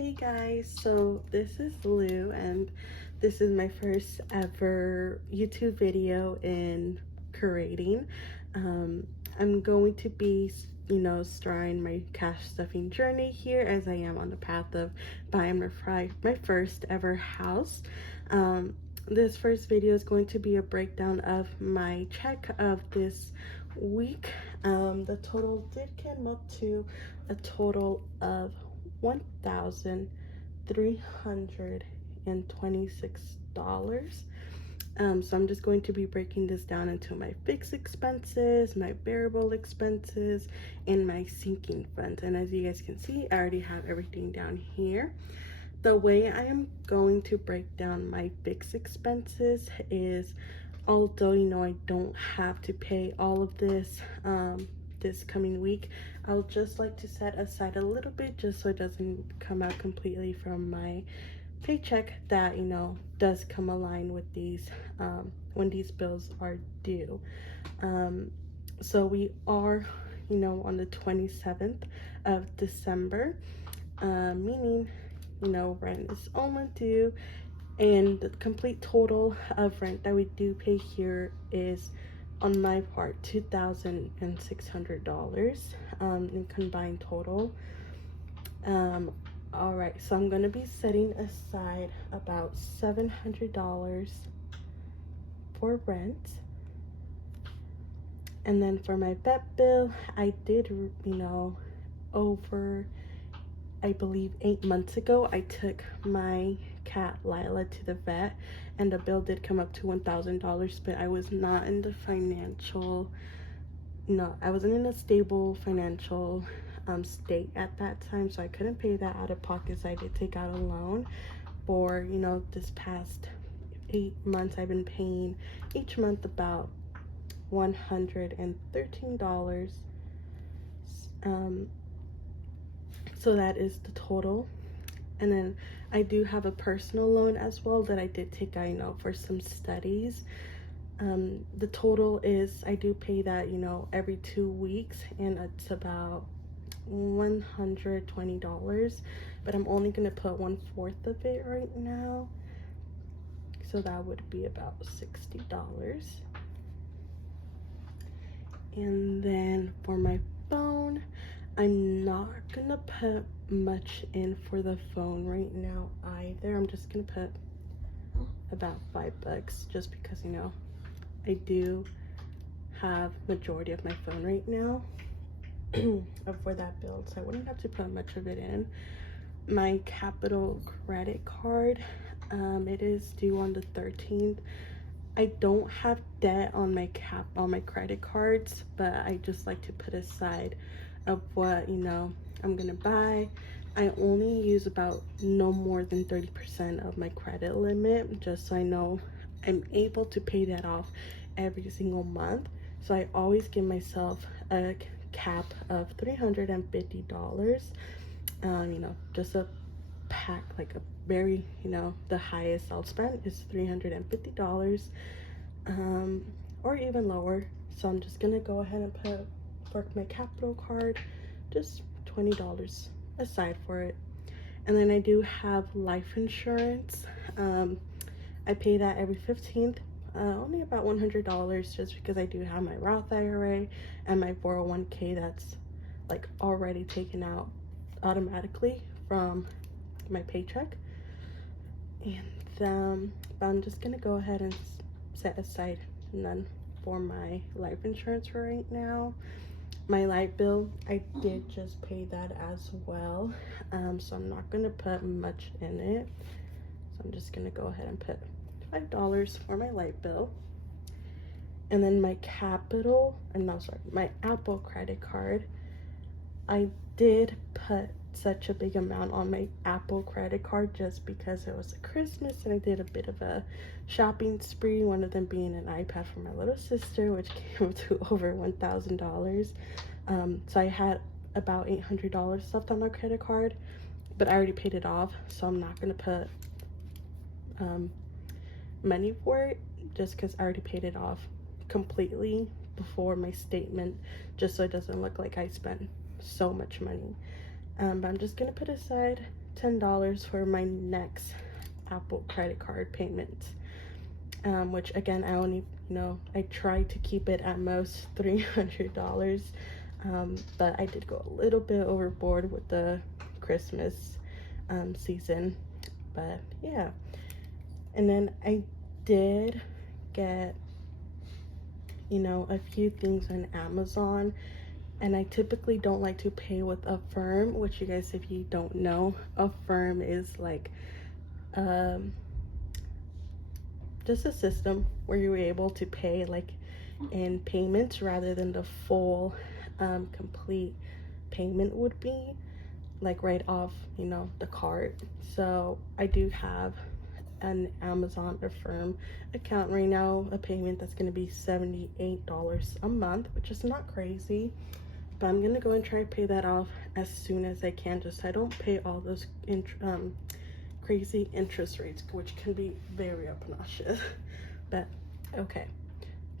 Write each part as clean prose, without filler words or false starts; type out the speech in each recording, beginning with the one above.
Hey guys, so this is Lou and this is my first ever YouTube video in creating. I'm going to be, starting my cash stuffing journey here as I am on the path of buying my first ever house. This first video is going to be a breakdown of my check of this week. The total did come up to a total of $1,326. So I'm just going to be breaking this down into my fixed expenses, my variable expenses, and my sinking fund. And as you guys can see, I already have everything down here. The way I am going to break down my fixed expenses is, although I don't have to pay all of this this coming week, I'll just like to set aside a little bit just so it doesn't come out completely from my paycheck that does come aligned with these when these bills are due. So we are on the 27th of December, meaning rent is almost due, and the complete total of rent that we do pay here is, on my part, $2,600 in combined total. All right, so I'm going to be setting aside about $700 for rent. And then for my vet bill, I did, over, I believe 8 months ago, I took my cat Lila to the vet, and the bill did come up to $1,000, but I was not in the I wasn't in a stable financial state at that time, so I couldn't pay that out of pocket. So I did take out a loan for this past 8 months. I've been paying each month about $113. So that is the total. And then I do have a personal loan as well that I did take out, for some studies. The total is, I do pay that, every 2 weeks, and it's about $120, but I'm only going to put 1/4 of it right now. So that would be about $60. And then for my phone, I'm not gonna put much in for the phone right now either. I'm just gonna put about $5 just because I do have majority of my phone right now for that bill, so I wouldn't have to put much of it in. My Capital credit card, it is due on the 13th. I don't have debt on my credit cards, but I just like to put aside of what I'm gonna buy. I only use about no more than 30% of my credit limit, just so I know I'm able to pay that off every single month. So I always give myself a cap of $350. Just a pack, like a very the highest I'll spend is $350, or even lower. So I'm just gonna go ahead and put for my Capital card just $20 aside for it. And then I do have life insurance. I pay that every 15th, only about $100, just because I do have my Roth IRA and my 401k that's like already taken out automatically from my paycheck. And but I'm just gonna go ahead and set aside none for my life insurance for right now. My light bill, I did just pay that as well, so I'm not gonna put much in it. So I'm just gonna go ahead and put $5 for my light bill. And then my my Apple credit card, I did put such a big amount on my Apple credit card just because it was a Christmas and I did a bit of a shopping spree, one of them being an iPad for my little sister, which came up to over $1,000. So I had about $800 left on my credit card, but I already paid it off, so I'm not gonna put money for it just because I already paid it off completely before my statement, just so it doesn't look like I spent so much money. But I'm just gonna put aside $10 for my next Apple credit card payment, which again, I only, I try to keep it at most $300, but I did go a little bit overboard with the Christmas season. But yeah, and then I did get a few things on Amazon, and I typically don't like to pay with Affirm, which, you guys, if you don't know, Affirm is like just a system where you're able to pay like in payments rather than the full complete payment would be, like right off the card. So I do have an Amazon Affirm account right now, a payment that's going to be $78 a month, which is not crazy, but I'm going to go and try to pay that off as soon as I can, just so I don't pay all those crazy interest rates, which can be very obnoxious. But okay,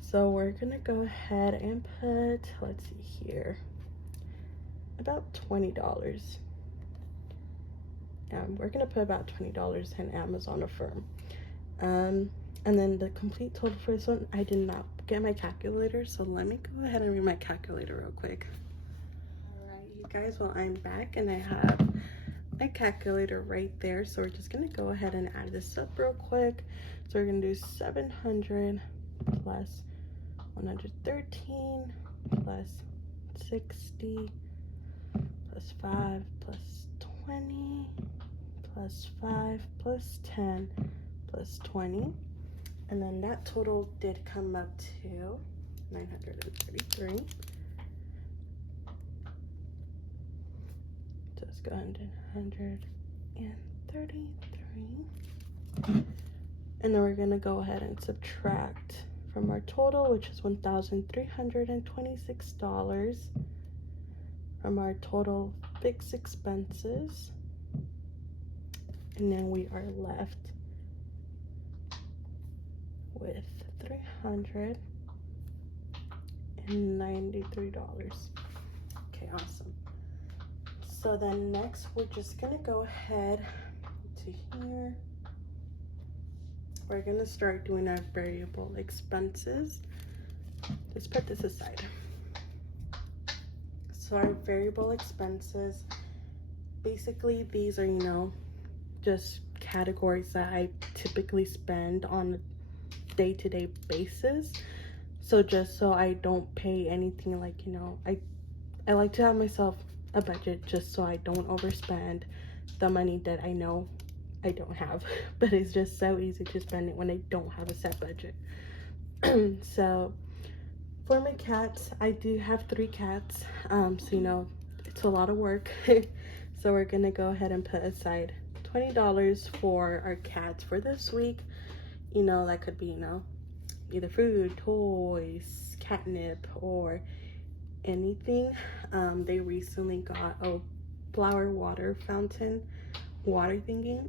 so we're gonna go ahead and put, let's see here, about $20. We're gonna put about $20 in Amazon Affirm. And then the complete total for this one, I did not get my calculator, so let me go ahead and read my calculator real quick. All right, you guys, well, I'm back and I have my calculator right there, so we're just gonna go ahead and add this up real quick. So we're gonna do 700 plus 113 plus 60 plus 5 plus 20 plus 5 plus 10 plus 20, and then that total did come up to 933. So let's go ahead and 133, and then we're gonna go ahead and subtract from our total, which is $1,326, from our total fixed expenses, and then we are left with $393. Okay, awesome. So then next, we're just gonna go ahead to here. We're gonna start doing our variable expenses. Let's put this aside. So our variable expenses, basically these are, just categories that I typically spend on a day-to-day basis. So just so I don't pay anything, like, I like to have myself a budget just so I don't overspend the money that I know I don't have. But it's just so easy to spend it when I don't have a set budget. So for my cats, I do have 3 cats, so it's a lot of work. So we're gonna go ahead and put aside $20 for our cats for this week. That could be either food, toys, catnip, or anything. They recently got a flower water fountain water thingy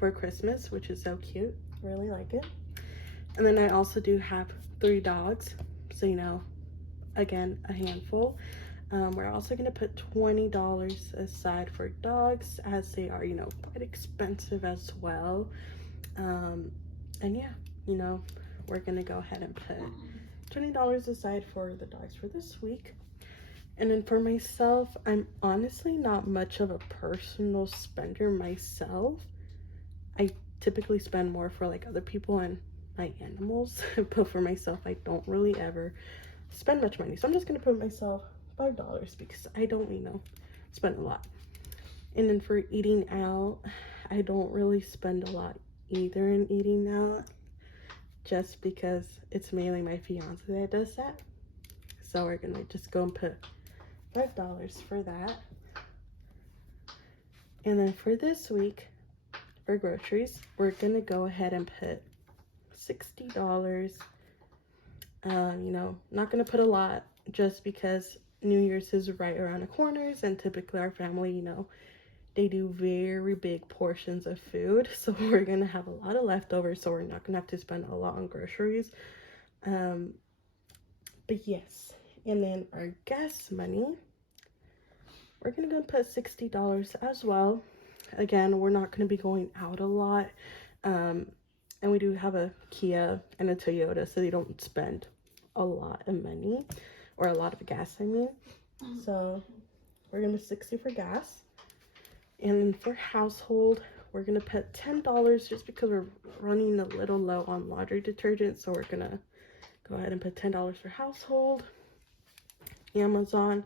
for Christmas, which is so cute. Really like it. And then I also do have 3 dogs, so again, a handful. We're also going to put $20 aside for dogs, as they are quite expensive as well. And yeah, we're going to go ahead and put $20 aside for the dogs for this week. And then for myself, I'm honestly not much of a personal spender myself. I typically spend more for like other people and my animals, but for myself, I don't really ever spend much money. So I'm just gonna put myself $5 because I don't spend a lot. And then for eating out, I don't really spend a lot either in eating out, just because it's mainly my fiance that does that. So we're gonna just go and put $5 for that. And then for this week, for groceries, we're gonna go ahead and put $60. Not gonna put a lot, just because New Year's is right around the corners, and typically our family, they do very big portions of food, so we're gonna have a lot of leftovers, so we're not gonna have to spend a lot on groceries. But yes, and then our gas money, we're gonna go put $60 as well. Again, we're not going to be going out a lot. And we do have a Kia and a Toyota, so they don't spend a lot of money, or a lot of gas, I mean. So we're going to 60 for gas. And then for household, we're going to put $10 just because we're running a little low on laundry detergent. So we're going to go ahead and put $10 for household. Amazon,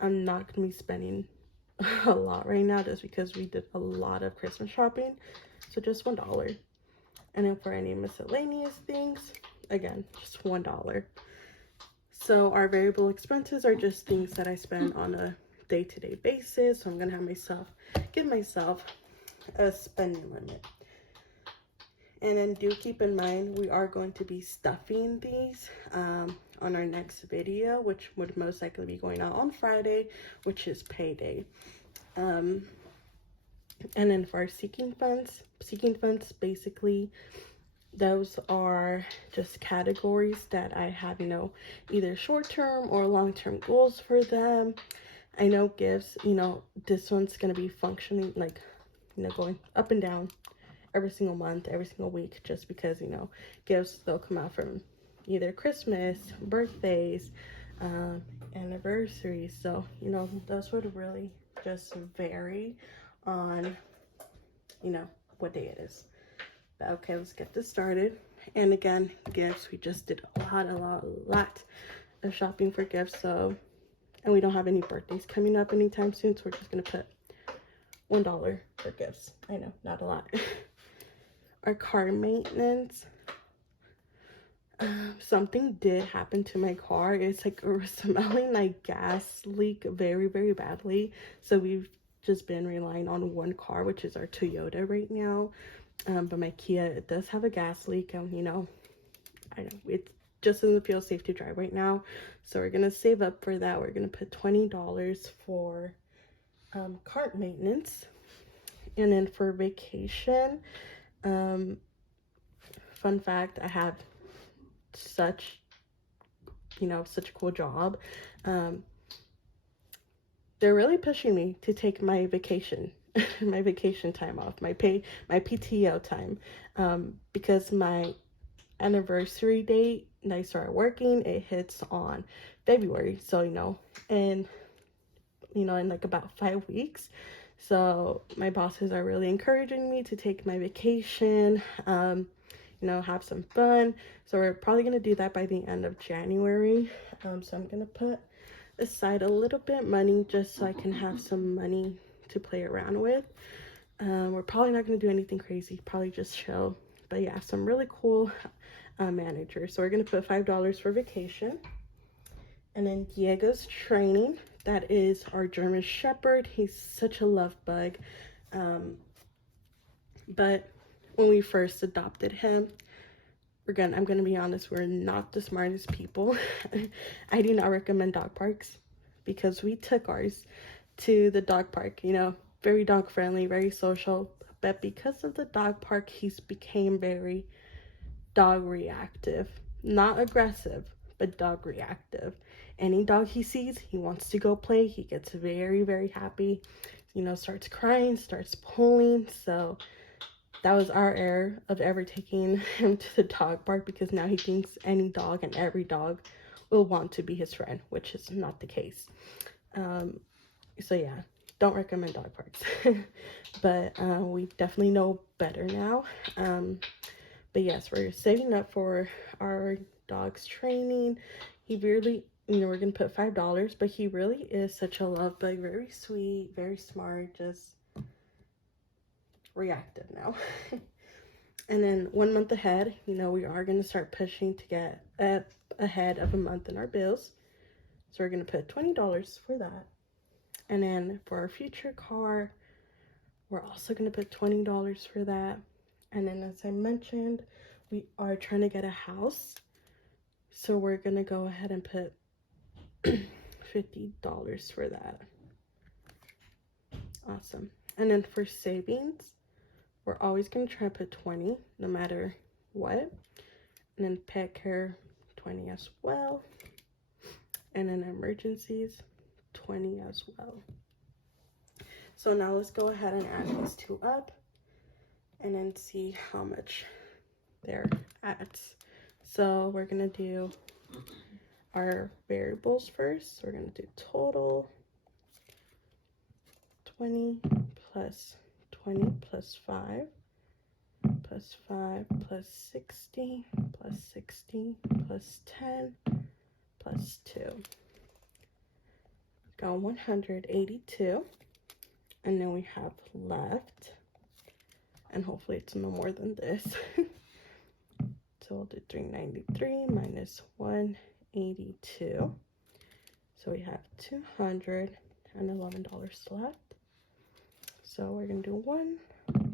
I'm not going to be spending a lot right now just because we did a lot of Christmas shopping. So just $1. And then for any miscellaneous things, again, just $1. So our variable expenses are just things that I spend on a day-to-day basis. So I'm gonna have give myself a spending limit. And then do keep in mind, we are going to be stuffing these on our next video, which would most likely be going out on Friday, which is payday. And then for our seeking funds, basically, those are just categories that I have, either short-term or long-term goals for them. I know gifts, this one's going to be functioning like, going up and down every single month, every single week, just because, gifts, they'll come out from either Christmas, birthdays, anniversaries. So, those would really just vary on, what day it is. But okay, let's get this started. And again, gifts, we just did a lot of shopping for gifts. So, and we don't have any birthdays coming up anytime soon, so we're just gonna put $1 for gifts. I know, not a lot. Our car maintenance, something did happen to my car. It's like smelling like gas leak very, very badly. So we've just been relying on one car, which is our Toyota right now. But my Kia, it does have a gas leak, and I know it just doesn't feel safe to drive right now. So we're gonna save up for that. We're gonna put $20 for car maintenance. And then for vacation, fun fact, I have such a cool job. They're really pushing me to take my vacation my vacation time off, my PTO time, because my anniversary date and I started working, it hits on February. So in like about 5 weeks. So my bosses are really encouraging me to take my vacation, have some fun. So we're probably going to do that by the end of January. So I'm going to put aside a little bit money just so I can have some money to play around with. We're probably not going to do anything crazy, probably just chill. But yeah, some really cool managers. So we're going to put $5 for vacation. And then Diego's training, that is our German Shepherd. He's such a love bug. But when we first adopted him, I'm going to be honest, we're not the smartest people. I do not recommend dog parks because we took ours to the dog park, very dog friendly, very social. But because of the dog park, he's became very dog reactive, not aggressive, but dog reactive. Any dog he sees, he wants to go play. He gets very, very happy, starts crying, starts pulling. So that was our error of ever taking him to the dog park, because now he thinks any dog and every dog will want to be his friend, which is not the case. So yeah, don't recommend dog parks. But we definitely know better now. But yes, we're saving up for our dog's training. He really, we're going to put $5, but he really is such a love bug, very sweet, very smart, just reactive now. And then 1 month ahead, we are going to start pushing to get ahead of a month in our bills. So we're going to put $20 for that. And then for our future car, we're also going to put $20 for that. And then as I mentioned, we are trying to get a house. So we're going to go ahead and put $50 for that. Awesome. And then for savings, we're always going to try to put 20 no matter what. And then pet care, 20 as well. And then emergencies, 20 as well. So now let's go ahead and add these two up and then see how much they're at. So we're gonna do our variables first. So we're gonna do total 20 plus 20 plus 5 plus 5 plus 60 plus 60 plus 10 plus 2. Got 182. And then we have left, and hopefully it's no more than this. So we'll do 393 minus 182. So we have $211 left. So we're gonna do 1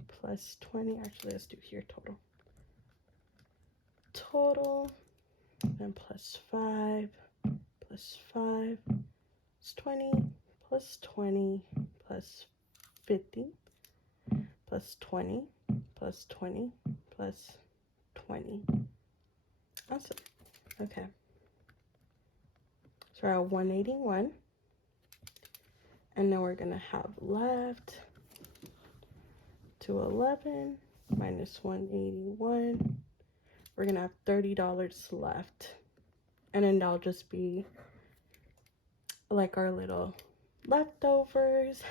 plus 20. Actually, let's do here total. Total, then plus 5 plus 5 is 20 plus 20 plus 50 plus 20 plus 20 plus 20. Awesome. Okay. So we're at 181. And then we're going to have left 211 minus 181. We're going to have $30 left. And then that'll just be like our little leftovers.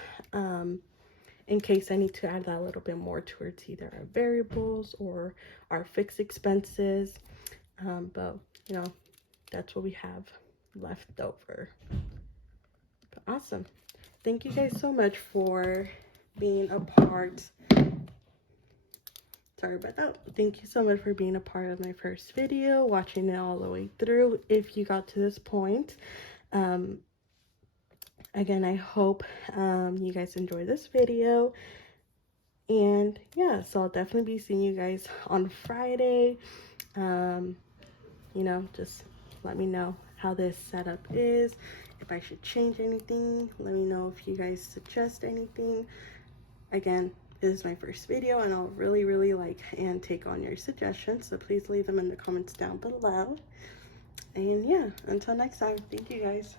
In case I need to add that a little bit more towards either our variables or our fixed expenses. But, you know, that's what we have left over. But awesome. Thank you guys so much for being a part. Sorry about that. Thank you so much for being a part of my first video, watching it all the way through. If you got to this point, again, I hope you guys enjoy this video. And yeah, so I'll definitely be seeing you guys on Friday. You know, just let me know how this setup is. If I should change anything, let me know if you guys suggest anything. Again, this is my first video and I'll really like and take on your suggestions. So please leave them in the comments down below. And yeah, until next time, thank you guys.